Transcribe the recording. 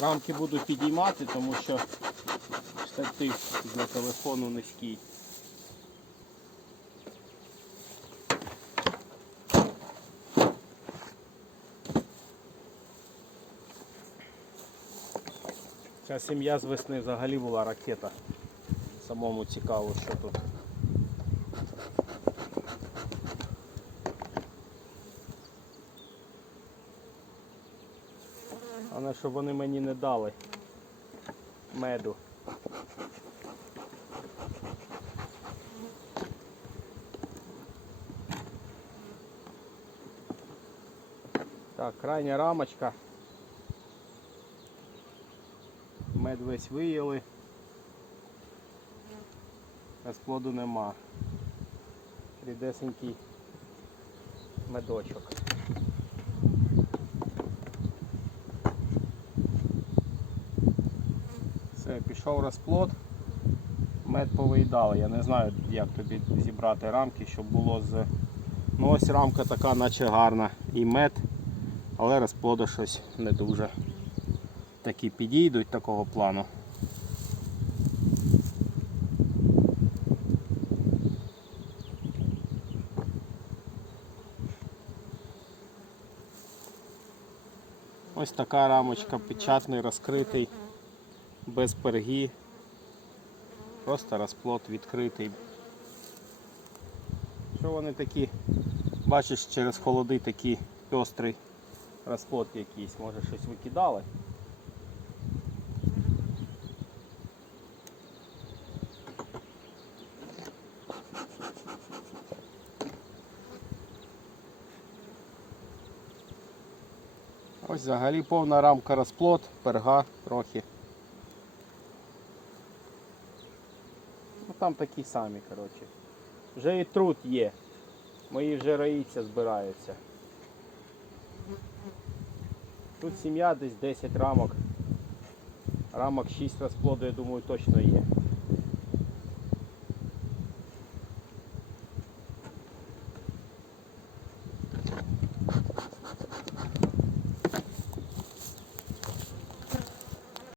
Рамки буду підіймати, тому що штатив для телефону низький. Ця сім'я з весни взагалі була ракета. Самому цікаво, що тут. Але щоб вони мені не дали меду. Так, крайня рамочка. Мед весь виїли. Розплоду нема. Рідесенький медочок. Пішов розплод. Мед повиїдали. Я не знаю, як тобі зібрати рамки, щоб було з. Ну ось рамка така, наче гарна. І мед, але розплоду щось не дуже. Такі підійдуть такого плану. Ось така рамочка, печатний, розкритий, без перги. Просто розплод відкритий. Що вони такі, бачиш, через холоди такий пестрий розплод якийсь, може щось викидали. Ось взагалі повна рамка розплод, перга трохи. Ну там такі самі, коротше. Вже і труд є. Мої вже раїться збираються. Тут сім'я десь 10 рамок. Рамок 6 розплоду, я думаю, точно є.